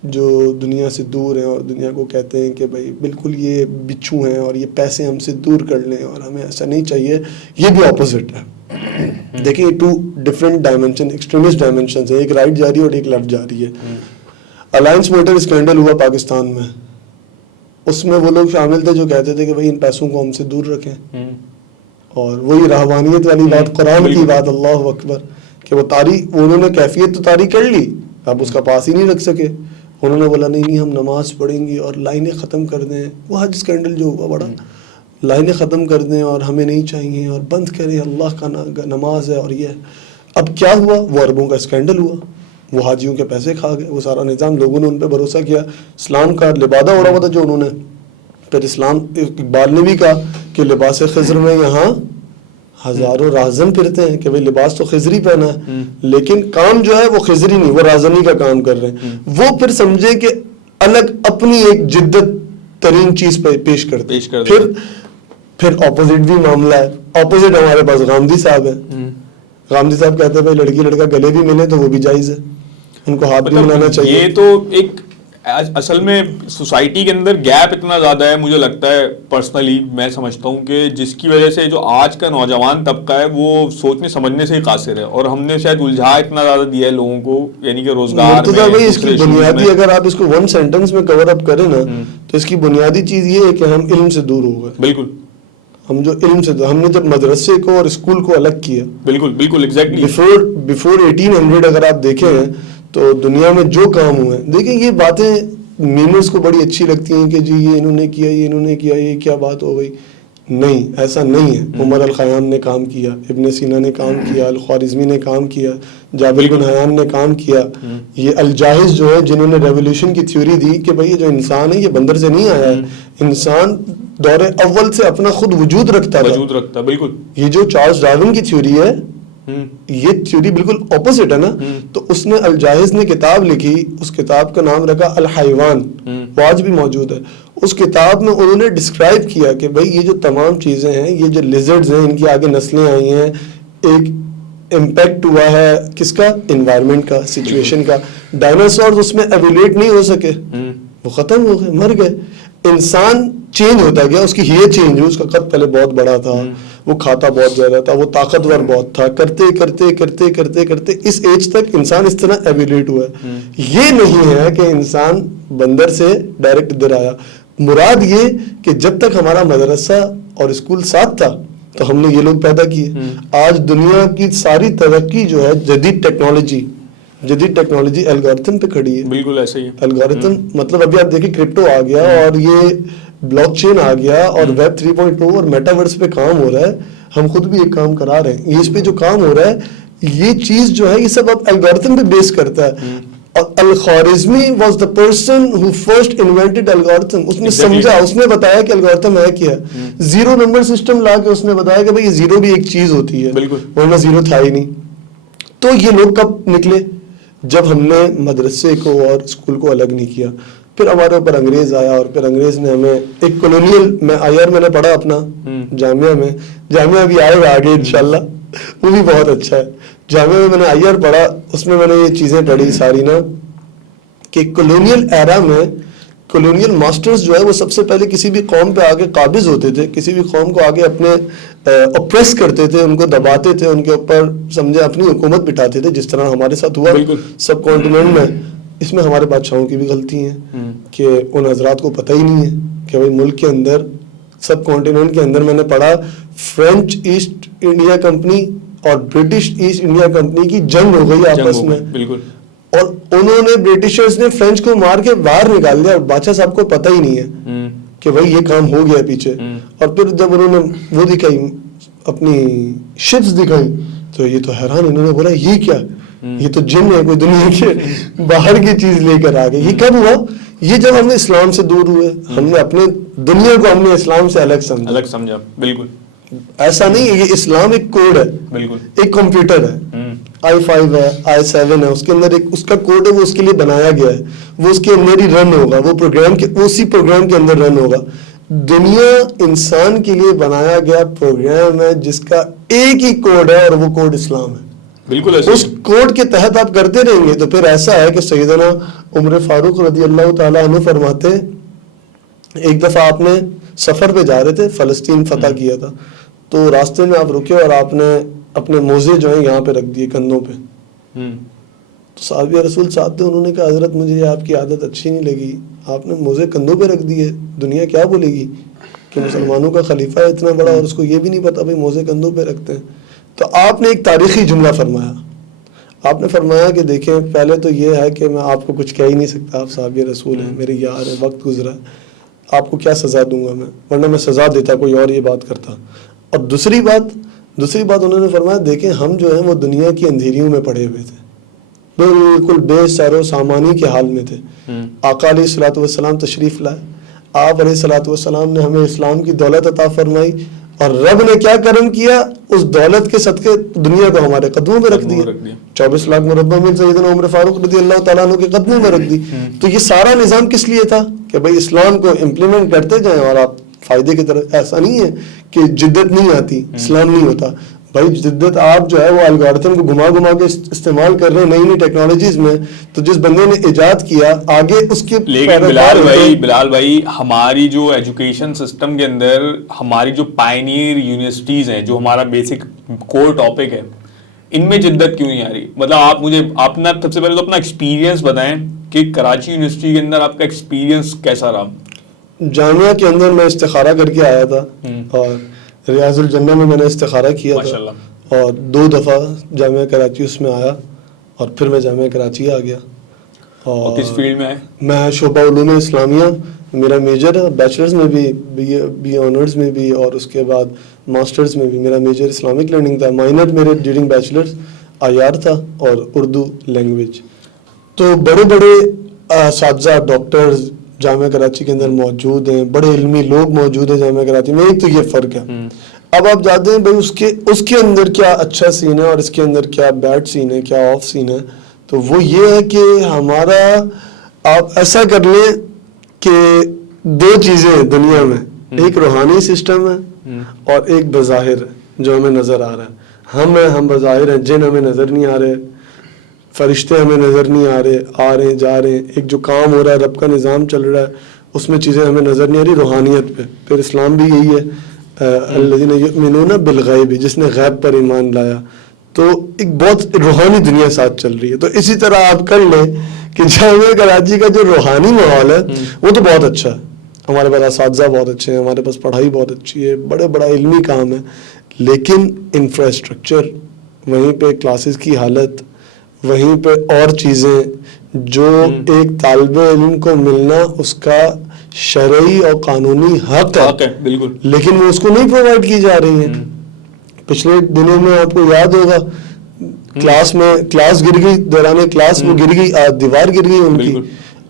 جو دنیا سے دور ہیں اور دنیا کو کہتے ہیں کہ بھئی بالکل یہ بچھو ہیں اور یہ پیسے ہم سے دور کر لیں اور ہمیں ایسا نہیں چاہیے، یہ بھی اپوزٹ ہے. دیکھیں یہ 2 ڈفرینٹ ڈائمنشن، ایکسٹریمسٹ ڈائمنشنز ہیں، ایک رائٹ جا رہی ہے اور ایک لیفٹ جا رہی ہے. الائنس موٹر اسکینڈل ہوا پاکستان میں، اس میں وہ لوگ شامل تھے جو کہتے تھے کہ بھئی ان پیسوں کو ہم سے دور رکھیں، اور وہی رہبانیت والی بات، قرآن کی بات، اللہ اکبر، کہ وہ انہوں نے کیفیت تو طاری کر لی، اب اس کا پاس ہی نہیں رکھ سکے. انہوں نے بولا نہیں ہم نماز پڑھیں گی اور لائنیں ختم کر دیں. وہ حج اسکینڈل جو ہوا بڑا، لائنیں ختم کر دیں اور ہمیں نہیں چاہیے اور بند کریں، اللہ کا نماز ہے. اور یہ اب کیا ہوا، وہ عربوں کا اسکینڈل ہوا، وہ حاجیوں کے پیسے کھا گئے، وہ سارا نظام، لوگوں نے ان پہ بھروسہ کیا. اسلام کا لبادہ اڑا ہوا تھا جو انہوں نے، پھر اسلام اقبال نے بھی کہا کہ لباس خضر میں یہاں ہزاروں راہزن پھرتے ہیں، کہ بھئی لباس تو خضری پہنا ہے لیکن کام جو ہے وہ خضری نہیں، وہ راہزنی کا کام کر رہے ہیں. وہ پھر سمجھے کہ الگ اپنی ایک جدت ترین چیز پہ پیش کرتے ہیں. پھر اپوزٹ بھی معاملہ ہے. اپوزٹ ہمارے پاس غامدی صاحب ہے. غامدی صاحب کہتے ہیں بھائی لڑکی لڑکا گلے بھی ملے تو وہ بھی جائز ہے، ان کو ہاتھ بھی ملانا چاہیے. یہ تو ایک اصل میں سوسائٹی کے اندر گیپ اتنا زیادہ ہے، مجھے لگتا ہے پرسنلی میں سمجھتا ہوں کہ جس کی وجہ سے جو آج کا نوجوان طبقہ ہے وہ سوچنے سمجھنے سے ہی قاصر ہے، اور ہم نے شاید الجھا اتنا زیادہ دیا ہے لوگوں کو، یعنی کہ روزگار میں. اس کی بنیادی اگر آپ اس کو 1 سینٹنس میں کور اپ کریں نا تو اس کی بنیادی چیز یہ ہے کہ ہم علم سے دور ہو گئے. بالکل، ہم جو علم سے ہم نے جب مدرسے کو اور اسکول کو الگ کیا، بالکل بالکل ایگزیکٹلی بیفور 1800 اگر آپ دیکھیں تو دنیا میں جو کام ہوئے، دیکھیں یہ باتیں میمرز کو بڑی اچھی لگتی ہیں کہ جی یہ انہوں نے کیا، یہ انہوں نے کیا، یہ کیا بات ہو گئی. نہیں، ایسا نہیں ہے. عمر الخیام نے کام کیا، ابن سینا نے کام کیا، الخوارزمی نے کام کیا، جابر بن حیان نے کام کیا. یہ الجاحظ جو ہے جنہوں نے ریولیوشن کی تھیوری دی کہ بھئی یہ جو انسان ہے یہ بندر سے نہیں آیا ہے، انسان دور اول سے اپنا خود وجود رکھتا تھا. بالکل. یہ جو چارلس ڈارون کی تھیوری ہے یہ تھیوری بالکل اپوزٹ ہے نا. تو اس نے الجاحظ نے کتاب لکھی، اس کتاب کا نام رکھا الحیوان، وہ آج بھی موجود ہے. اس کتاب میں انہوں نے ڈسکرائب کیا کہ بھئی یہ جو تمام چیزیں ہیں، یہ جو لیزرڈز ہیں ان کی آگے نسلیں آئی ہیں، ایک امپیکٹ ہوا ہے کس کا، انوائرمنٹ کا، سچویشن کا. ڈائناسورز اس میں ایولیٹ نہیں ہو سکے، وہ ختم ہو گئے، مر گئے. انسان چینج ہوتا گیا, اس کی ہیئر چینج ہوئی, اس کا قد پہلے بہت بڑا تھا, وہ کھاتا بہت زیادہ تھا, وہ طاقتور بہت تھا, کرتے کرتے کرتے کرتے کرتے اس ایج تک انسان اس طرح ایویلیٹ ہوا ہے. یہ نہیں ہے کہ انسان بندر سے ڈائریکٹ ادھر آیا. مراد یہ کہ جب تک ہمارا مدرسہ اور اسکول ساتھ تھا تو ہم نے یہ لوگ پیدا کیے. آج دنیا کی ساری ترقی جو ہے جدید ٹیکنالوجی الگورتھم پہ کھڑی ہے. بالکل ایسا ہی ہے. الگورتھم مطلب ابھی آپ دیکھیں کرپٹو آ گیا اور یہ بلاک چین آ گیا اور ویب 3.0 اور میٹاورس پہ کام ہو رہا ہے. ہم خود بھی ایک کام کرا رہے ہیں. یہ اس پہ جو کام ہو رہا ہے یہ چیز جو ہے یہ سب اب الگورتھم پہ بیس کرتا ہے. الخوارزمی was the person who first invented algorithm. اس نے سمجھا, اس نے بتایا کہ الگورتھم ہے کیا. زیرو نمبر سسٹم لا کے اس نے بتایا کہ بھائی یہ زیرو بھی ایک چیز ہوتی ہے, ورنہ زیرو تھا ہی نہیں. تو یہ لوگ کب نکلے؟ جب ہم نے مدرسے کو اور اسکول کو الگ نہیں کیا. پھر ہمارے اوپر انگریز آیا اور پھر انگریز نے ہمیں ایک کولونیل, میں IR میں نے پڑھا اپنا جامعہ میں, جامعہ بھی آئے گا آگے انشاءاللہ, وہ بھی بہت اچھا ہے. جامعہ میں نے IR پڑھا, اس میں نے یہ چیزیں پڑھی ساری نا کہ کولونیل ایرا میں کولونیل ماسٹرز جو ہے وہ سب سے پہلے کسی بھی قوم پہ آگے قابض ہوتے تھے, کسی بھی قوم کو آگے اپنے اوپریس کرتے تھے, ان کو دباتے تھے, ان کے اوپر سمجھے اپنی حکومت بٹھاتے تھے, جس طرح ہمارے ساتھ ہوا سب کانٹیننٹ میں. اس میں ہمارے بادشاہوں کی بھی غلطی ہے کہ ان حضرات کو پتہ ہی نہیں ہے کہ بھائی ملک کے اندر سب کانٹیننٹ کے اندر میں نے پڑھا فرینچ ایسٹ انڈیا کمپنی اور برٹش ایسٹ انڈیا کمپنی کی جنگ ہو گئی آپس میں, اور انہوں نے برٹشرز نے فرینچ کو مار کے باہر نکال دیا, اور بادشاہ صاحب کو پتہ ہی نہیں ہے کہ بھائی یہ کام ہو گیا پیچھے. اور پھر جب انہوں نے وہ دکھائی اپنی شپس دکھائی تو یہ تو حیران, انہوں نے بولا یہ کیا, یہ تو جن ہے, کوئی دنیا کے باہر کی چیز لے کر آ گئے. یہ کب ہوا؟ یہ جب ہم نے اسلام سے دور ہوئے, ہم نے اپنے دنیا کو ہم نے اسلام سے الگ سمجھا. بالکل ایسا نہیں ہے, یہ اسلام ایک کوڈ ہے, بالکل ایک کمپیوٹر ہے, i5 ہے, i7 ہے, اس کے اندر ایک اس کا کوڈ ہے, وہ اس کے لیے بنایا گیا ہے, وہ اس کے اندر ہی رن ہوگا, وہ پروگرام کے اسی پروگرام کے اندر رن ہوگا. دنیا انسان کے لیے بنایا گیا پروگرام ہے جس کا ایک ہی کوڈ ہے اور وہ کوڈ اسلام ہے. بالکل اس کوڈ کے تحت آپ کرتے رہیں گے تو پھر ایسا ہے کہ سیدنا عمر فاروق رضی اللہ تعالیٰ عنہ فرماتے, ایک دفعہ آپ نے سفر پہ جا رہے تھے, فلسطین فتح کیا تھا, تو راستے میں آپ رکے اور آپ نے اپنے موزے جو ہیں یہاں پہ رکھ دیے کندھوں پہ. تو صحابی رسول صاحب تھے, انہوں نے کہا حضرت مجھے یہ آپ کی عادت اچھی نہیں لگی, آپ نے موزے کندھوں پہ رکھ دیے, دنیا کیا بولے گی کہ مسلمانوں کا خلیفہ ہے اتنا بڑا اور اس کو یہ بھی نہیں پتا بھائی موزے کندھوں پہ رکھتے ہیں. تو آپ نے ایک تاریخی جملہ فرمایا, آپ نے فرمایا کہ دیکھیں پہلے تو یہ ہے کہ میں آپ کو کچھ کہہ ہی نہیں سکتا, آپ صحابی رسول ہیں, میرے یار ہیں, وقت گزرا ہے, آپ کو کیا سزا دوں گا میں, ورنہ میں سزا دیتا کوئی اور یہ بات کرتا. اور دوسری بات انہوں نے فرمایا دیکھیں ہم جو ہیں وہ دنیا کی اندھیریوں میں پڑے ہوئے تھے, بالکل بے سر و سامانی کے حال میں تھے. آقا علیہ الصلوۃ والسلام تشریف لائے, آپ علیہ الصلوۃ والسلام نے ہمیں اسلام کی دولت عطا فرمائی, اور رب نے کیا کرم کیا, اس دولت کے صدقے دنیا کو ہمارے قدموں میں رکھ دیا. 24 لاکھ مربع میل سیدنا عمر فاروق رضی اللہ تعالیٰ عنہ کے قدموں میں رکھ دی. تو یہ سارا نظام کس لیے تھا کہ بھائی اسلام کو امپلیمنٹ کرتے جائیں اور آپ فائدے کی طرف. ایسا نہیں ہے کہ جدت نہیں آتی, اسلام نہیں ہوتا بھائی, جدت آپ جو ہے وہ الگورتھم کو گھما کے استعمال کر رہے ہیں نئی ٹیکنالوجیز میں, تو جس بندے نے ایجاد کیا آگے اس کے. لیکن بلال بھائی ہماری جو ایجوکیشن سسٹم کے اندر ہماری جو پائنیئر یونیورسٹیز ہیں, جو ہمارا بیسک کور ٹاپک ہے, ان میں جدت کیوں نہیں آ رہی؟ مطلب آپ مجھے اپنا سب سے پہلے تو اپنا ایکسپیرینس بتائیں کہ کراچی یونیورسٹی کے اندر آپ کا ایکسپیرینس کیسا رہا؟ جامعہ کے اندر میں استخارہ کر کے آیا تھا, اور ریاض الجنہ میں نے استخارہ کیا تھا, اور 2 دفعہ جامعہ کراچی اس میں آیا, اور پھر میں جامعہ کراچی آ گیا. اور کس فیلڈ میں آئے؟ میں شعبہ علوم اسلامیہ, میرا میجر ہے, بیچلرز میں بھی, بی آنرز میں بھی, اور اس کے بعد ماسٹرز میں بھی. میرا میجر اسلامک لرننگ تھا, مائنر میرے ڈیورنگ بیچلرز IR تھا, اور اردو لینگویج. تو بڑے بڑے اساتذہ ڈاکٹرز جامعہ کراچی کے اندر موجود ہیں, بڑے علمی لوگ موجود ہیں جامعہ کراچی میں. ایک تو یہ فرق ہے. اب آپ جانتے ہیں بھائی اس کے اندر کیا اچھا سین ہے اور اس کے اندر کیا بیڈ سین ہے, کیا آف سین ہے. تو وہ یہ ہے کہ ہمارا, آپ ایسا کر لیں کہ 2 چیزیں ہیں دنیا میں, ایک روحانی سسٹم ہے اور ایک بظاہر ہے جو ہمیں نظر آ رہا ہے. ہم بظاہر ہیں, جن ہمیں نظر نہیں آ رہے, فرشتے ہمیں نظر نہیں آ رہے, جا رہے ہیں. ایک جو کام ہو رہا ہے, رب کا نظام چل رہا ہے, اس میں چیزیں ہمیں نظر نہیں آ رہی روحانیت پہ. پھر اسلام بھی یہی ہے الذین یؤمنون بالغیب, جس نے غیب پر ایمان لایا. تو ایک بہت روحانی دنیا ساتھ چل رہی ہے. تو اسی طرح آپ کر لیں کہ جامعہ کراچی کا جو روحانی ماحول ہے وہ تو بہت اچھا ہے. ہمارے پاس اساتذہ بہت اچھے ہیں, ہمارے پاس پڑھائی بہت اچھی ہے, بڑا علمی کام ہے, لیکن انفراسٹرکچر, وہیں پہ کلاسز کی حالت, وہیں پہ اور چیزیں جو ایک طالب علم کو ملنا اس کا شرعی اور قانونی حق ہے, بالکل, لیکن وہ اس کو نہیں پرووائڈ کی جا رہی ہیں. پچھلے دنوں میں آپ کو یاد ہوگا کلاس گر گئی, دوران کلاس وہ گر گئی, دیوار گر گئی ان کی.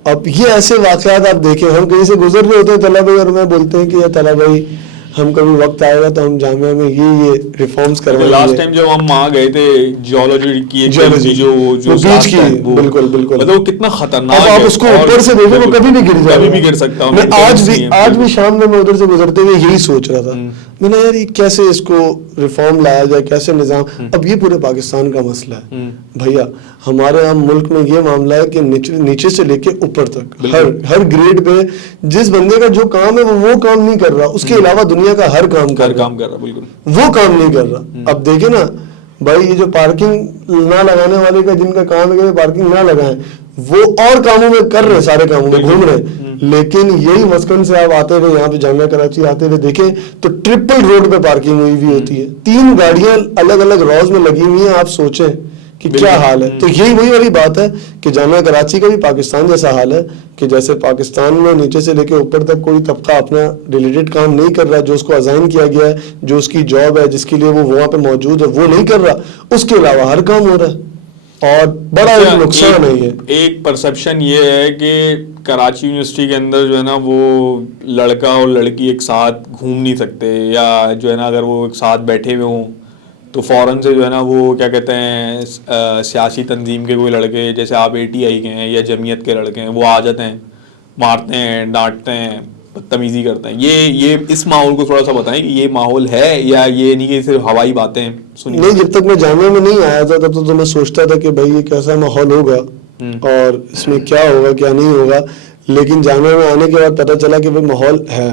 اب یہ ایسے واقعات آپ دیکھیں, ہم کہیں سے گزر رہے ہوتے ہیں طلبہ بھائی, اور میں بولتے ہیں کہ یہ طلبہ بھائی ہم کبھی وقت آئے گا تو ہم جامعہ میں یہ ریفارمز کروائیں گے. لاسٹ ٹائم جب ہم وہاں گئے تھے جیولوجی کی جو بیچ کی, بالکل مطلب وہ کتنا خطرناک ہے. آپ اس کو اوپر سے دیکھیں وہ کبھی بھی گر جائے, کبھی بھی گر سکتا. میں آج بھی شام میں ادھر سے گزرتے ہوئے یہی سوچ رہا تھا, میں نے یار یہ کیسے اس کو ریفارم لایا جائے, کیسے نظام. اب یہ پورے پاکستان کا مسئلہ ہے بھیا. ہمارے ہم ملک میں یہ معاملہ ہے کہ نیچے سے لے کے اوپر تک ہر گریڈ پہ جس بندے کا جو کام ہے وہ کام نہیں کر رہا, اس کے علاوہ دنیا کا ہر کام کر رہا, بالکل وہ کام نہیں کر رہا. اب دیکھیں نا بھائی, یہ جو پارکنگ نہ لگانے والے کا جن کا کام ہے کہ پارکنگ نہ لگائیں, وہ اور کاموں میں کر رہے, سارے کاموں میں گھوم رہے, لیکن یہی مسکن سے آپ آتے ہوئے یہاں پہ جامعہ کراچی آتے ہوئے دیکھیں تو ٹرپل روڈ پہ پارکنگ ہوئی ہوتی ہے, 3 گاڑیاں الگ الگ روز میں لگی ہوئی ہیں. آپ سوچیں کہ کیا حال ہے. تو یہی وہی والی بات ہے کہ جامعہ کراچی کا بھی پاکستان جیسا حال ہے کہ جیسے پاکستان میں نیچے سے لے کے اوپر تک کوئی طبقہ اپنا ریلیٹڈ کام نہیں کر رہا, جو اس کو اسائن کیا گیا ہے, جو اس کی جاب ہے, جس کے لیے وہ وہاں پہ موجود ہے, وہ نہیں کر رہا, اس کے علاوہ ہر کام ہو رہا ہے. اور بڑا ایک نقصان ہے یہ. ایک پرسپشن یہ ہے کہ کراچی یونیورسٹی کے اندر جو ہے نا وہ لڑکا اور لڑکی ایک ساتھ گھوم نہیں سکتے, یا جو ہے نا اگر وہ ایک ساتھ بیٹھے ہوئے ہوں تو فوراً سے جو ہے نا وہ کیا کہتے ہیں سیاسی تنظیم کے کوئی لڑکے, جیسے آپ ATI کے ہیں یا جمعیت کے لڑکے ہیں, وہ آ جاتے ہیں, مارتے ہیں, ڈانٹتے ہیں, بدتمیزی کرتے ہیں. یہ اس ماحول کو تھوڑا سا بتائیں کہ یہ ماحول ہے یا یہ نہیں کہ صرف ہوائی باتیں ہیں. نہیں, جب تک میں جامعہ میں نہیں آیا تھا تب تو میں سوچتا تھا کہ بھائی یہ کیسا ماحول ہوگا اور اس میں کیا ہوگا کیا نہیں ہوگا, لیکن جامعہ میں آنے کے بعد پتہ چلا کہ بھائی ماحول ہے.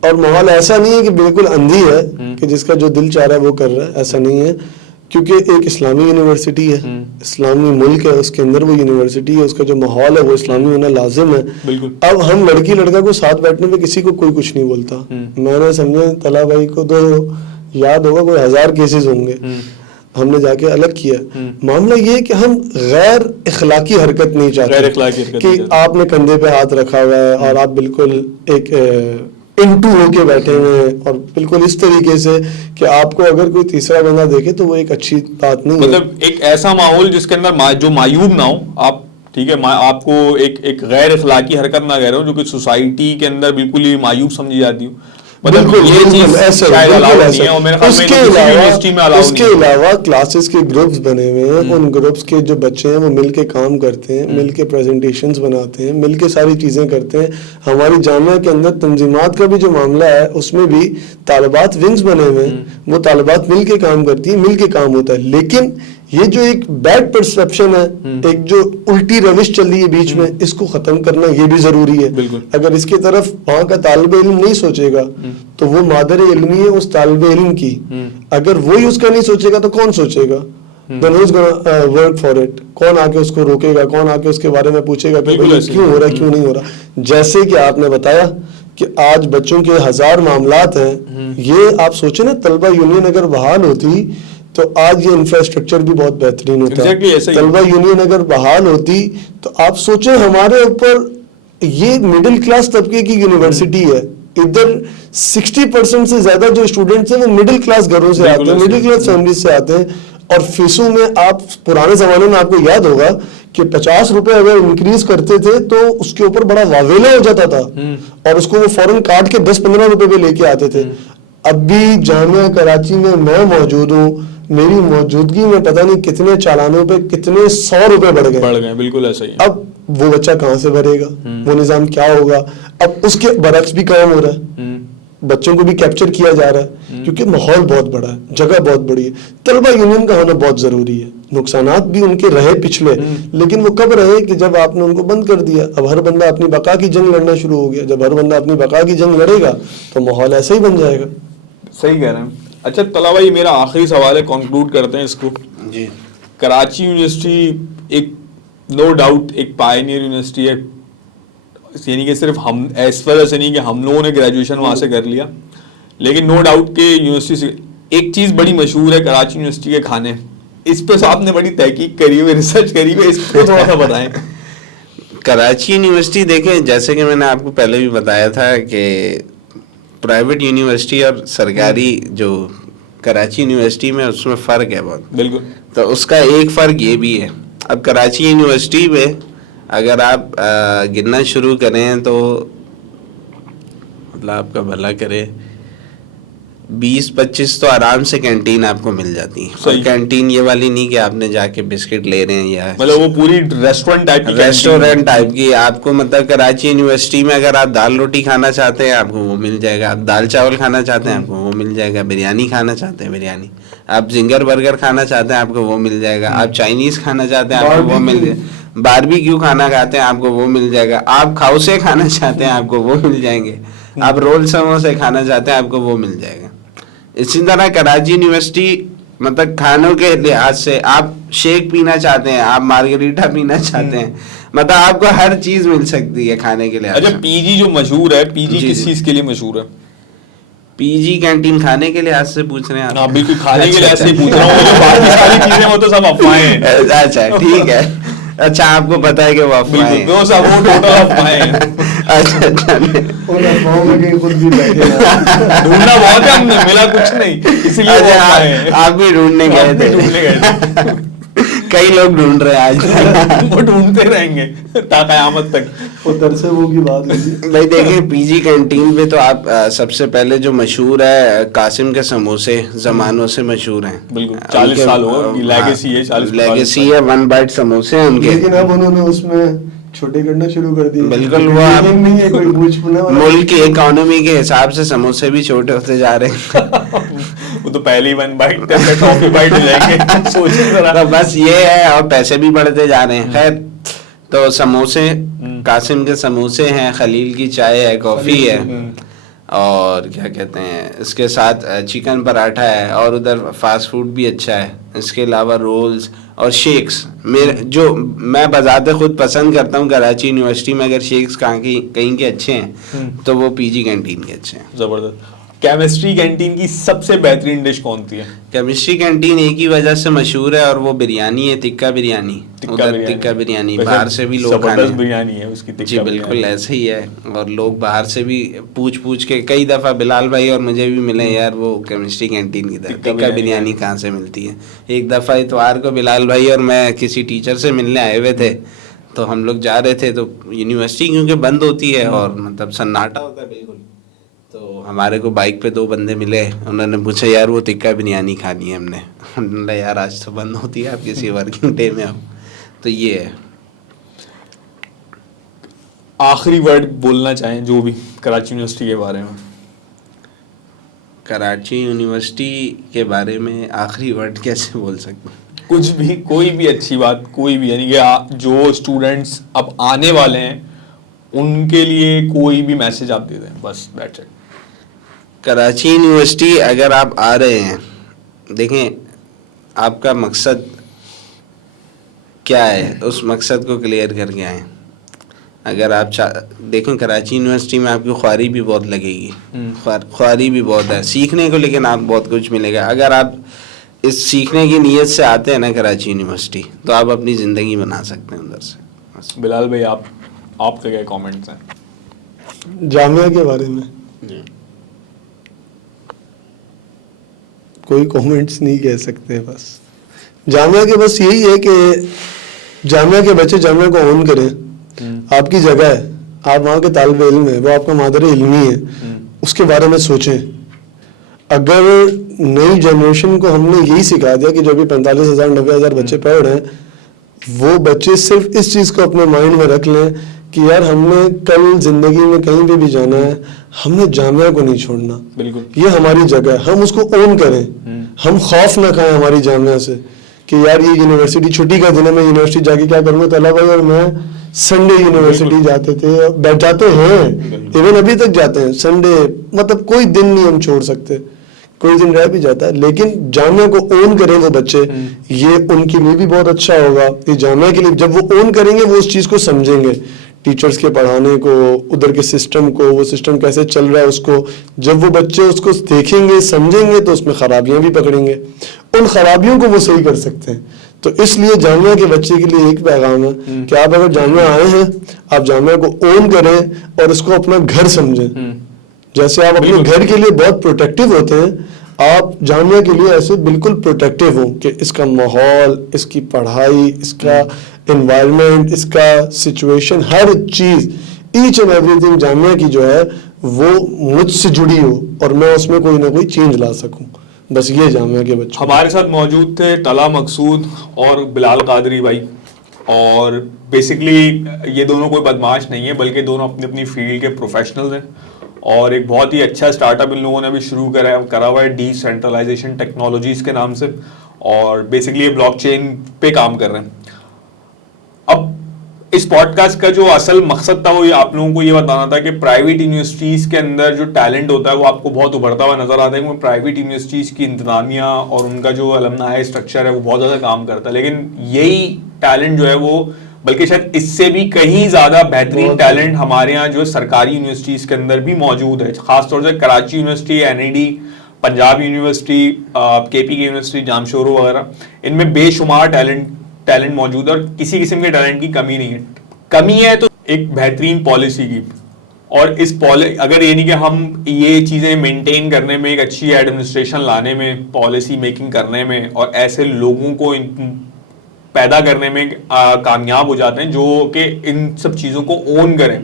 اور ماحول ایسا نہیں ہے کہ بالکل اندھی ہے کہ جس کا جو دل چاہ رہا ہے وہ کر رہا ہے, ایسا نہیں ہے. کیونکہ ایک اسلامی یونیورسٹی ہے, اسلامی ملک ہے, اس کے اندر وہ یونیورسٹی ہے, اس کا جو ماحول ہے وہ اسلامی ہونا لازم ہے. اب ہم لڑکی لڑکا کو ساتھ بیٹھنے میں کسی کو کوئی کچھ نہیں بولتا. میں نے سمجھا طلحہ بھائی کو تو یاد ہوگا کوئی 1000 کیسز ہوں گے, ہم نے جا کے الگ کیا. معاملہ یہ ہے کہ ہم غیر اخلاقی حرکت نہیں چاہتے کہ آپ نے کندھے پہ ہاتھ رکھا ہوا ہے اور آپ بالکل ایک انٹو ہو کے بیٹھے ہوئے ہیں, اور بالکل اس طریقے سے کہ آپ کو اگر کوئی تیسرا بندہ دیکھے تو وہ ایک اچھی بات نہیں ہے. مطلب ایک ایسا ماحول جس کے اندر جو معیوب نہ ہو. آپ ٹھیک ہے, آپ کو ایک غیر اخلاقی حرکت نہ کہہ رہا ہوں جو کہ سوسائٹی کے اندر بالکل ہی معیوب سمجھی جاتی ہو. بالکل یہ چیز اس کے علاوہ کلاسز کے گروپس بنے ہوئے ہیں, ان گروپس کے جو بچے ہیں وہ مل کے کام کرتے ہیں, مل کے پریزنٹیشنز بناتے ہیں, مل کے ساری چیزیں کرتے ہیں. ہماری جامعہ کے اندر تنظیمات کا بھی جو معاملہ ہے اس میں بھی طالبات ونگز بنے ہوئے ہیں, وہ طالبات مل کے کام کرتی ہیں, مل کے کام ہوتا ہے. لیکن یہ جو ایک بیڈ پرسپشن ہے, ایک جو الٹی روش چل رہی ہے بیچ میں, اس کو ختم کرنا یہ بھی ضروری ہے. اگر اس کی طرف وہاں کا طالب علم نہیں سوچے گا تو وہ مادر علمی ہے اس طالب علم کی, اگر وہی اس کا نہیں سوچے گا تو کون سوچے گا؟ then who's gonna work for it? کون آ کے اس کو روکے گا, کون آ کے اس کے بارے میں پوچھے گا کہ کیوں ہو رہا ہے کیوں نہیں ہو رہا. جیسے کہ آپ نے بتایا کہ آج بچوں کے 1000 معاملات ہیں, یہ آپ سوچیں نا طلبہ یونین اگر بحال ہوتی تو آج یہ انفراسٹرکچر بھی بہت بہترین ہوتا ہے. طلبہ یونین اگر بحال ہوتی تو آپ سوچیں ہمارے اوپر یہ مڈل کلاس طبقے کی یونیورسٹی ہے, ادھر 60% سے زیادہ جو اسٹوڈنٹس ہیں وہ مڈل کلاس گھروں سے آتے ہیں, مڈل کلاس فیملیز سے آتے ہیں. اور فیسوں میں آپ پرانے زمانے میں آپ کو یاد ہوگا کہ 50 روپے اگر انکریز کرتے تھے تو اس کے اوپر بڑا واویلا ہو جاتا تھا اور اس کو وہ فوراً کاٹ کے 10-15 روپے پہ لے کے آتے تھے. اب بھی جامعہ کراچی میں موجود ہوں, میری موجودگی میں پتہ نہیں کتنے چالانوں پہ کتنے 100 روپے بڑھ گئے. بالکل ایسا ہی. اب وہ بچہ کہاں سے بھرے گا, وہ نظام کیا ہوگا؟ اب اس کے برعکس بھی کام ہو رہا ہے. بچوں کو بھی کیپچر کیا جا رہا ہے کیونکہ ماحول بہت بڑا ہے, جگہ بہت بڑی ہے. طلبہ یونین کا ہونا بہت ضروری ہے. نقصانات بھی ان کے رہے پچھلے, لیکن وہ کب رہے کہ جب آپ نے ان کو بند کر دیا. اب ہر بندہ اپنی بقا کی جنگ لڑنا شروع ہو گیا. جب ہر بندہ اپنی بقا کی جنگ لڑے گا تو ماحول ایسا ہی بن جائے گا. صحیح کہہ رہے ہیں. اچھا طلبہ, یہ میرا آخری سوال ہے, کنکلوڈ کرتے ہیں اس کو. جی, کراچی یونیورسٹی ایک نو ڈاؤٹ ایک پائنیئر یونیورسٹی ہے, یعنی کہ صرف ہم اس وجہ سے نہیں کہ ہم لوگوں نے گریجویشن وہاں سے کر لیا, لیکن نو ڈاؤٹ کہ یونیورسٹی سے ایک چیز بڑی مشہور ہے کراچی یونیورسٹی کے کھانے. اس پہ آپ نے بڑی تحقیق کری ہوئی, ریسرچ کری ہوئی, اس پہ تھوڑا سا بتائیں. کراچی یونیورسٹی دیکھیں, جیسے کہ میں نے آپ کو پہلے بھی بتایا تھا کہ پرائیویٹ یونیورسٹی اور سرکاری جو کراچی یونیورسٹی میں اس میں فرق ہے بہت. بالکل. تو اس کا ایک فرق یہ بھی ہے, اب کراچی یونیورسٹی میں اگر آپ گننا شروع کریں تو اللہ آپ کا بھلا کرے 20-25 تو آرام سے کینٹین آپ کو مل جاتی ہے. اور کینٹین یہ والی نہیں کہ آپ نے جا کے بسکٹ لے رہے ہیں یا مطلب وہ پوری ریسٹورینٹ ٹائپ کی آپ کو. مطلب کراچی یونیورسٹی میں اگر آپ دال روٹی کھانا چاہتے ہیں آپ کو وہ مل جائے گا, آپ دال چاول کھانا چاہتے ہیں آپ کو وہ مل جائے گا, بریانی کھانا چاہتے ہیں بریانی, آپ زنگر برگر کھانا چاہتے ہیں آپ کو وہ مل جائے گا, آپ چائنیز کھانا چاہتے ہیں آپ کو وہ مل جائے گا, باربیکیو کھانا کھاتے ہیں آپ کو وہ مل جائے گا, آپ کھاؤسے کھانا چاہتے ہیں آپ کو وہ مل جائیں گے, آپ رول سموسے کھانا چاہتے ہیں آپ کو وہ مل جائے گا. اسی طرح کراچی یونیورسٹی مطلب کھانوں کے لحاظ سے آپ شیک پینا چاہتے ہیں, آپ مارگریٹا پینا چاہتے ہیں, مطلب آپ کو ہر چیز مل سکتی ہے کھانے کے لحاظ سے. اچھا پی جی جو مشہور ہے, پی جی کس چیز کے لیے مشہور ہے؟ پی جی کینٹین کھانے کے لحاظ سے پوچھ رہے ہیں آپ؟ بالکل کھانے کے لحاظ سے پوچھ رہا ہوں, جو باقی ساری چیزیں وہ تو سب افواہیں ہیں. اچھا ٹھیک ہے, اچھا آپ کو پتا ہے کہ وہ افواہیں ہیں. وہ سب وہ ٹوٹل افواہیں ہیں. اچھا اچھا, ڈھونڈنا بہت ہے, ہم نے ملا کچھ نہیں, اس لیے آپ بھی ڈھونڈنے گئے تھے. کئی لوگ ڈھونڈ رہے ہیں آج, وہ ڈھونڈتے رہیں گے تا قیامت تک. بھائی دیکھیں پی جی کینٹین پہ تو آپ سب سے پہلے جو مشہور ہے قاسم کے سموسے زمانوں سے مشہور ہیں. بالکل 40 سال ہو لیگیسی ہے, 40 لیگیسی ہے, 1 بائٹ سموسے ہیں ان کے. لیکن اب انہوں نے اس میں چھوٹے کرنا شروع کر دیے. بالکل, وہ ملک کی اکانومی کے حساب سے سموسے بھی چھوٹے ہوتے جا رہے ہیں. وہ تو پہلی 1 بائٹ ٹاپی بائٹ ہو جائیں گے, سوچیں ذرا. بس یہ ہے, اور پیسے بھی بڑھتے جا رہے ہیں. خیر تو سموسے, قاسم کے سموسے ہیں, خلیل کی چائے ہے, کافی ہے, اور کیا کہتے ہیں اس کے ساتھ چکن پراٹھا ہے, اور ادھر فاسٹ فوڈ بھی اچھا ہے. اس کے علاوہ رولز اور شیکس, جو میں بذات خود پسند کرتا ہوں کراچی یونیورسٹی میں, اگر شیکس کہیں کے اچھے ہیں تو وہ پی جی کینٹین کے اچھے ہیں. زبردست. کیمسٹری کینٹین کی سب سے بہترین ڈش کون سی ہے؟ کیمسٹری کینٹین ایک ہی وجہ سے مشہور ہے, اور وہ بریانی ہے, تکہ بریانی. تکہ بریانی باہر سے بھی لوگ کھانے, بریانی ہے اس کی. جی بالکل ایسے ہی ہے, اور لوگ باہر سے بھی پوچھ کے کئی دفعہ بلال بھائی اور مجھے بھی ملے, یار وہ کیمسٹری کینٹین کی طرف تکہ بریانی کہاں سے ملتی ہے. ایک دفعہ اتوار کو بلال بھائی اور میں کسی ٹیچر سے ملنے آئے ہوئے تھے, تو ہم لوگ جا رہے تھے, تو یونیورسٹی کیونکہ بند ہوتی ہے اور مطلب سناٹا ہوتا ہے بالکل, تو ہمارے کو بائک پہ 2 بندے ملے, انہوں نے پوچھا یار وہ تکہ بریانی کھانی ہے. ہم نے یار آج تو بند ہوتی ہے, آپ کسی ورکنگ ڈے میں آؤ. تو یہ ہے. آخری ورڈ بولنا چاہیں جو بھی کراچی یونیورسٹی کے بارے میں. کراچی یونیورسٹی کے بارے میں آخری ورڈ کیسے بول سکتے ہیں؟ کچھ بھی, کوئی بھی اچھی بات, کوئی بھی, یعنی کہ جو اسٹوڈنٹس اب آنے والے ہیں ان کے لیے کوئی بھی میسج آپ دے دیں, بس دیٹس اٹ. کراچی یونیورسٹی اگر آپ آ رہے ہیں, دیکھیں آپ کا مقصد کیا ہے, اس مقصد کو کلیئر کر کے آئیں. اگر آپ دیکھیں کراچی یونیورسٹی میں آپ کی خواری بھی بہت لگے گی, خواری بھی بہت ہے سیکھنے کو, لیکن آپ بہت کچھ ملے گا. اگر آپ اس سیکھنے کی نیت سے آتے ہیں نا کراچی یونیورسٹی, تو آپ اپنی زندگی بنا سکتے ہیں اندر سے. بلال بھائی آپ کے کیا کامنٹس ہیں جامعہ کے بارے میں؟ کوئی کامنٹس نہیں کہہ سکتے. بس جامعہ کے بس یہی ہے کہ جامعہ کے بچے جامعہ کو اون کریں. آپ کی جگہ ہے, آپ وہاں کے طالب علم ہیں, وہ آپ کا مادر علمی ہے, اس کے بارے میں سوچیں. اگر نئی جنریشن کو ہم نے یہی سکھا دیا کہ جو بھی 45,000 90,000 بچے پڑھ رہے ہیں, وہ بچے صرف اس چیز کو اپنے مائنڈ میں رکھ لیں کہ یار ہم نے کل زندگی میں کہیں پہ بھی جانا ہے, ہم نے جامعہ کو نہیں چھوڑنا. بالکل یہ ہماری جگہ ہے, ہم اس کو اون کریں. ہم خوف نہ کھائیں ہماری جامعہ سے کہ یار یہ یونیورسٹی چھٹی کا دن ہے, میں یونیورسٹی جا کے کیا کروں گا. طلبہ بھائی اور میں سنڈے یونیورسٹی جاتے تھے, جاتے ہیں, ایون ابھی تک جاتے ہیں. سنڈے مطلب کوئی دن نہیں ہم چھوڑ سکتے, کوئی دن رہ بھی جاتا ہے. لیکن جامعہ کو اون کریں وہ بچے, یہ ان کے لیے بھی بہت اچھا ہوگا. یہ جامعہ کے لیے جب وہ اون کریں گے وہ اس چیز کو سمجھیں گے, ٹیچرز کے پڑھانے کو, ادھر کے سسٹم کو, وہ سسٹم کیسے چل رہا ہے اس کو. جب وہ بچے اس کو دیکھیں گے سمجھیں گے تو اس میں خرابیاں بھی پکڑیں گے, ان خرابیوں کو وہ صحیح کر سکتے ہیں. تو اس لیے جامعہ کے بچے کے لیے ایک پیغام ہے کہ آپ اگر جامعہ آئے ہیں, آپ جامعہ کو اون کریں اور اس کو اپنا گھر سمجھیں. جیسے آپ اپنے گھر کے لیے بہت پروٹیکٹیو ہوتے ہیں, آپ جامعہ کے لیے ایسے بالکل پروٹیکٹیو ہوں کہ اس کا ماحول, اس کی پڑھائی, اس کا انوائرمنٹ, اس کا سچویشن, ہر چیز, ایچ اینڈ ایوری تھنگ جامعہ کی جو ہے وہ مجھ سے جڑی ہو اور میں اس میں کوئی نہ کوئی چینج لا سکوں. بس یہ جامعہ کے بچے. ہمارے ساتھ موجود تھے طلحہ مقصود اور بلال قادری بھائی, اور بیسکلی یہ دونوں کوئی بدماش نہیں ہے بلکہ دونوں اپنی اپنی فیلڈ کے پروفیشنلز ہیں, اور ایک بہت ہی اچھا اسٹارٹ اپ ان لوگوں نے ابھی شروع کرا ہوا ہے ڈی سینٹرلائزیشن ٹیکنالوجیز کے نام سے, اور بیسکلی یہ بلاک چین پہ کام کر رہے ہیں. اب اس پوڈ کاسٹ کا جو اصل مقصد تھا وہ آپ لوگوں کو یہ بتانا تھا کہ پرائیویٹ یونیورسٹیز کے اندر جو ٹیلنٹ ہوتا ہے وہ آپ کو بہت ابھرتا ہوا نظر آتا ہے. وہ پرائیویٹ یونیورسٹیز کی انتظامیہ اور ان کا جو المنائی اسٹرکچر ہے وہ بہت زیادہ کام کرتا ہے, لیکن یہی ٹیلنٹ جو ہے وہ بلکہ شاید اس سے بھی کہیں زیادہ بہترین ٹیلنٹ ہمارے یہاں جو ہے سرکاری یونیورسٹیز کے اندر بھی موجود ہے. خاص طور سے کراچی یونیورسٹی, این-ای-ڈی, پنجاب یونیورسٹی, کے پی کی یونیورسٹی جامشورو وغیرہ, ان میں بے شمار ٹیلنٹ موجود ہے اور کسی قسم کے ٹیلنٹ کی کمی نہیں ہے. کمی ہے تو ایک بہترین پالیسی کی, اور اس اگر یہ نہیں کہ ہم یہ چیزیں مینٹین کرنے میں, ایک اچھی ایڈمنسٹریشن لانے میں, پالیسی میکنگ کرنے میں, اور ایسے لوگوں کو پیدا کرنے میں کامیاب ہو جاتے ہیں جو کہ ان سب چیزوں کو اون کریں,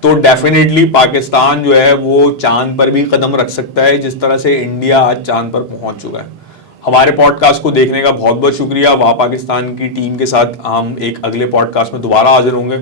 تو ڈیفینیٹلی پاکستان جو ہے وہ چاند پر بھی قدم رکھ سکتا ہے جس طرح سے انڈیا آج چاند پر پہنچ چکا ہے. ہمارے پوڈ کاسٹ کو دیکھنے کا بہت بہت شکریہ. واہ پاکستان کی ٹیم کے ساتھ ہم ایک اگلے پوڈ کاسٹ میں دوبارہ حاضر ہوں گے.